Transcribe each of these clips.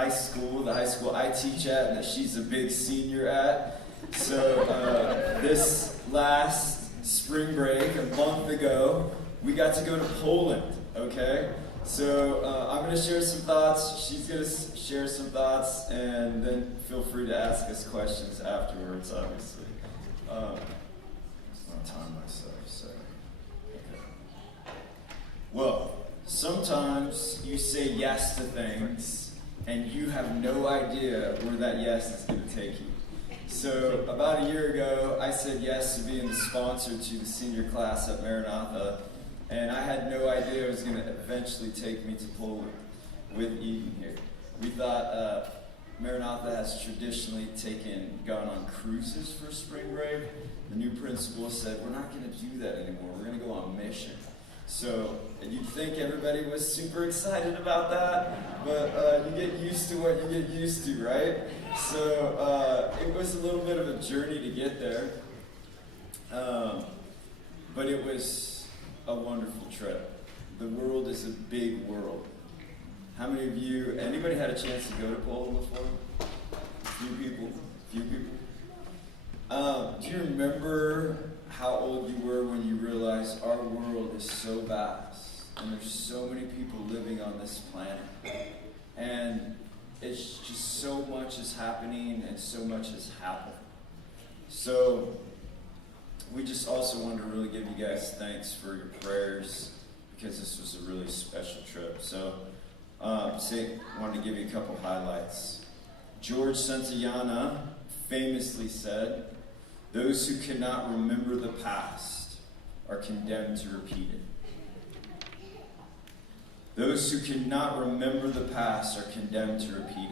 high school I teach at, and that she's a big senior at. So this last spring break, a month ago, we got to go to Poland, okay? So I'm going to share some thoughts, she's going to share some thoughts, and then feel free to ask us questions afterwards, obviously. It's not time myself, so. Okay. Well, sometimes you say yes to things, and you have no idea where that yes is going to take you. So about a year ago, I said yes to being the sponsor to the senior class at Maranatha, and I had no idea it was going to eventually take me to Poland with Eden here. We thought Maranatha has traditionally gone on cruises for spring break. The new principal said, we're not going to do that anymore. We're going to go on mission. So you'd think everybody was super excited about that, but you get used to what you get used to, right? So it was a little bit of a journey to get there, but it was a wonderful trip. The world is a big world. How many of you, anybody had a chance to go to Poland before? A few people. Do you remember how old you were when you realized our world is so vast and there's so many people living on this planet, and it's just so much is happening and so much has happened. So we just also wanted to really give you guys thanks for your prayers, because this was a really special trip. So wanted to give you a couple highlights. George Santayana famously said, "Those who cannot remember the past are condemned to repeat it." Those who cannot remember the past are condemned to repeat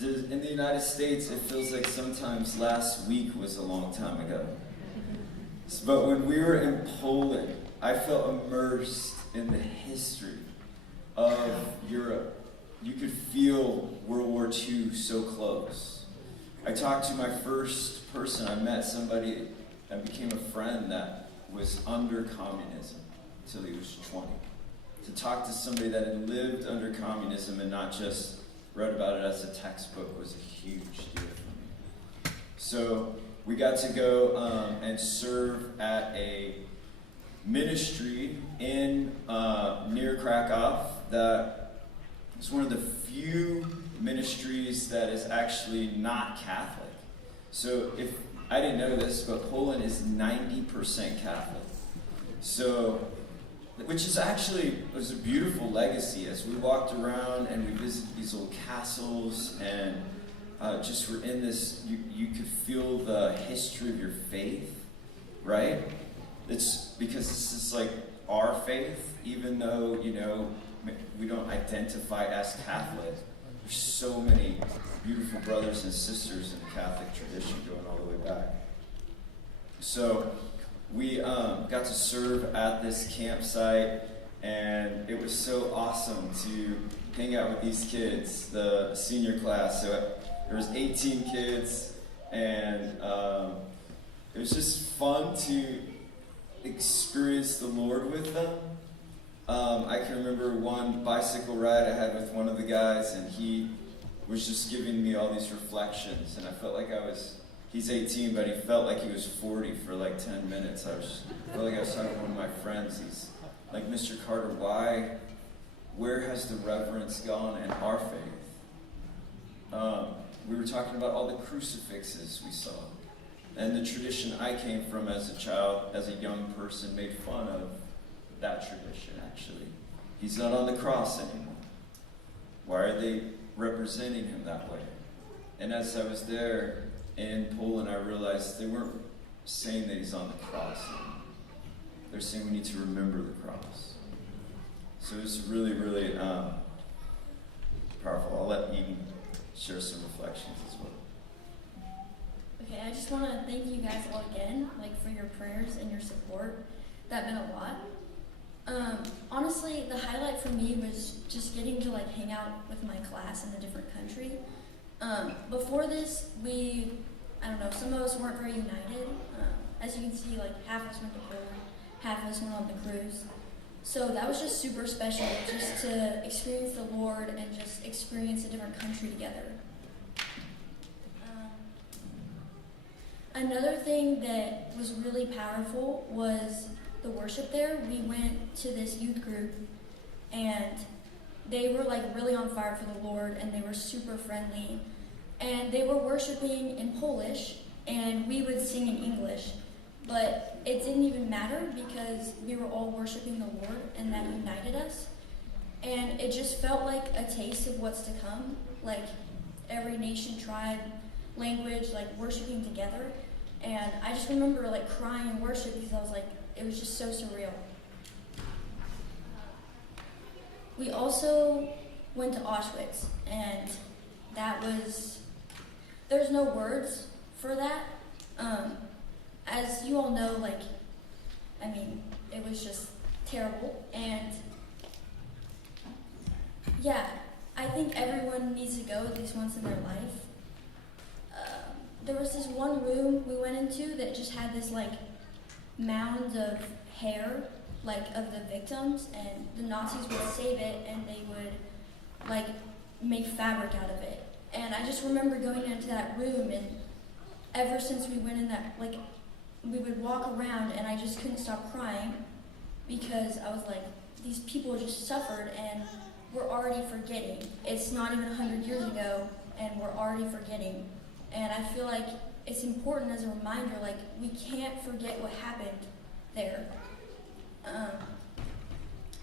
it. In the United States, it feels like sometimes last week was a long time ago. But when we were in Poland, I felt immersed in the history of Europe. You could feel World War II so close. I talked to my first person. I met somebody and became a friend that was under communism until he was 20. To talk to somebody that had lived under communism and not just read about it as a textbook was a huge deal for me. So we got to go and serve at a ministry in near Krakow that is one of the few ministries that is actually not Catholic. So if I didn't know this, but Poland is 90% Catholic. So, which is actually was a beautiful legacy as we walked around and we visited these old castles and just were in this. You could feel the history of your faith, right? It's because this is like our faith, even though we don't identify as Catholic. There's so many beautiful brothers and sisters in the Catholic tradition going all the way back. So we got to serve at this campsite, and it was so awesome to hang out with these kids, the senior class. So there was 18 kids, and it was just fun to experience the Lord with them. I can remember one bicycle ride I had with one of the guys, and he was just giving me all these reflections, and I felt like he's 18, but he felt like he was 40 for like 10 minutes. I felt like I was talking to one of my friends. He's like, "Mr. Carter, where has the reverence gone in our faith?" We were talking about all the crucifixes we saw, and the tradition I came from as a child, as a young person, made fun of that tradition, actually. He's not on the cross anymore. Why are they representing him that way? And as I was there in Poland, I realized they weren't saying that he's on the cross anymore. They're saying we need to remember the cross. So it was really, really powerful. I'll let Eden share some reflections as well. Okay, I just want to thank you guys all again, for your prayers and your support. That meant a lot. Honestly, the highlight for me was just getting to hang out with my class in a different country. Before this, some of us weren't very united. As you can see, half of us went to Poland, half of us went on the cruise. So that was just super special, just to experience the Lord and just experience a different country together. Another thing that was really powerful was the worship there. We went to this youth group, and they were like really on fire for the Lord, and they were super friendly. And they were worshiping in Polish, and we would sing in English. But it didn't even matter because we were all worshiping the Lord, and that united us. And it just felt like a taste of what's to come, like every nation, tribe, language, like worshiping together. And I just remember like crying in worship because I was like, it was just so surreal. We also went to Auschwitz, and that was, there's no words for that. As you all know, like, I mean, it was just terrible. And yeah, I think everyone needs to go at least once in their life. There was this one room we went into that just had this like mound of hair, like of the victims, and the Nazis would save it and they would like make fabric out of it. And I just remember going into that room, and ever since we went in that, like, we would walk around and I just couldn't stop crying because I was like, these people just suffered and we're already forgetting. It's not even 100 years ago and we're already forgetting. And I feel like it's important as a reminder, like, we can't forget what happened there.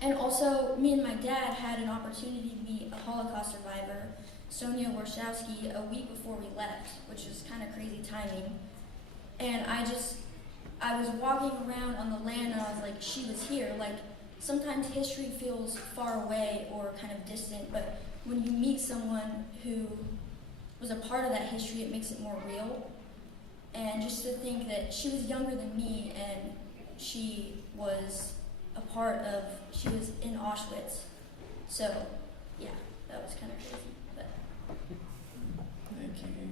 And also, me and my dad had an opportunity to meet a Holocaust survivor, Sonia Warshawski, a week before we left, which is kind of crazy timing. And I was walking around on the land and I was like, she was here. Like, sometimes history feels far away or kind of distant, but when you meet someone who was a part of that history, it makes it more real. And just to think that she was younger than me and she was she was in Auschwitz. So, yeah, that was kind of crazy. But. Thank you.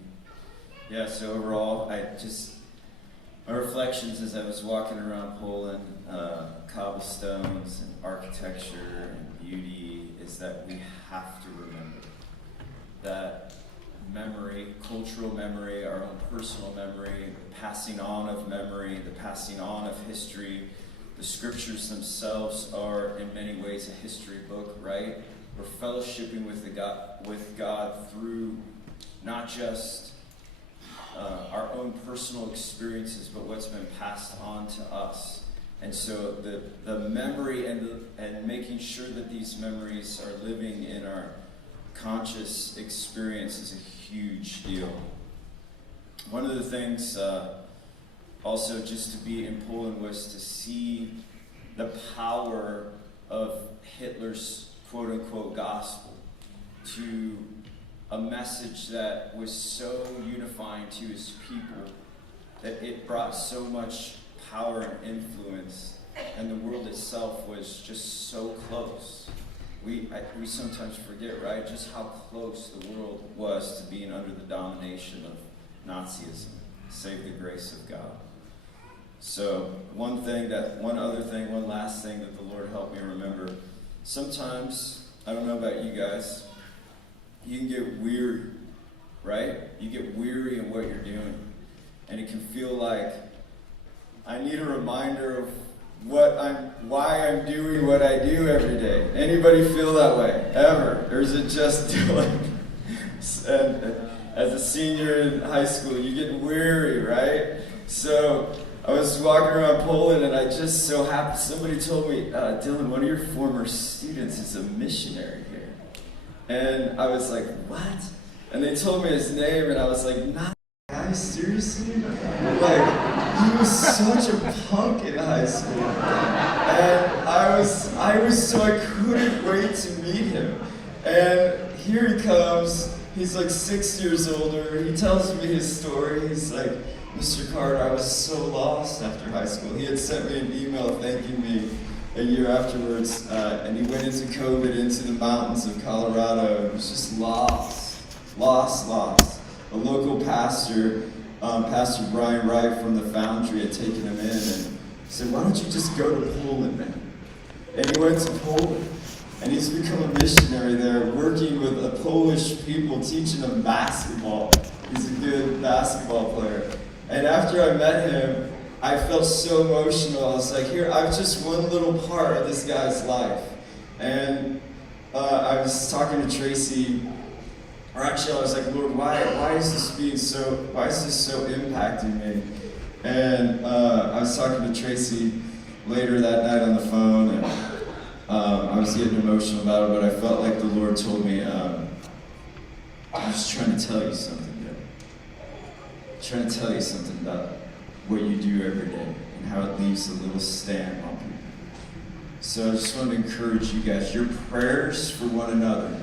Yeah, so overall, my reflections as I was walking around Poland, cobblestones and architecture and beauty, is that we have to remember that memory, cultural memory, our own personal memory, the passing on of memory, the passing on of history. The scriptures themselves are in many ways a history book, right? We're fellowshipping with God through not just our own personal experiences, but what's been passed on to us. And so the memory and making sure that these memories are living in our conscious experience is a huge deal. One of the things also just to be in Poland was to see the power of Hitler's quote-unquote gospel to a message that was so unifying to his people that it brought so much power and influence, and the world itself was just so close. We sometimes forget, right, just how close the world was to being under the domination of Nazism, save the grace of God. So one last thing that the Lord helped me remember. Sometimes, I don't know about you guys, you can get weary, right? You get weary in what you're doing. And it can feel like, I need a reminder of why I'm doing what I do every day. Anybody feel that way, ever? Or is it just like, as a senior in high school, you get weary, right? So I was walking around Poland and I just so happened, somebody told me, Dylan, one of your former students is a missionary here. And I was like, what? And they told me his name and I was like, not that guy, seriously? Like, he was such a punk in high school. And I couldn't wait to meet him. And here he comes, he's like 6 years older, he tells me his story, he's like, Mr. Carter, I was so lost after high school. He had sent me an email thanking me a year afterwards, and he went into COVID into the mountains of Colorado and was just lost. A local pastor, Pastor Brian Wright from the Foundry, had taken him in and said, why don't you just go to Poland, man? and he went to Poland. And he's become a missionary there, working with the Polish people, teaching them basketball. He's a good basketball player. And after I met him, I felt so emotional. I was like, here, I'm just one little part of this guy's life. And I was talking to Tracy, or actually I was like, Lord, why is this so impacting me? And I was talking to Tracy later that night on the phone, and I was getting emotional about it, but I felt like the Lord told me, I was trying to tell you something, Joe. Trying to tell you something about what you do every day and how it leaves a little stamp on people. So I just want to encourage you guys, your prayers for one another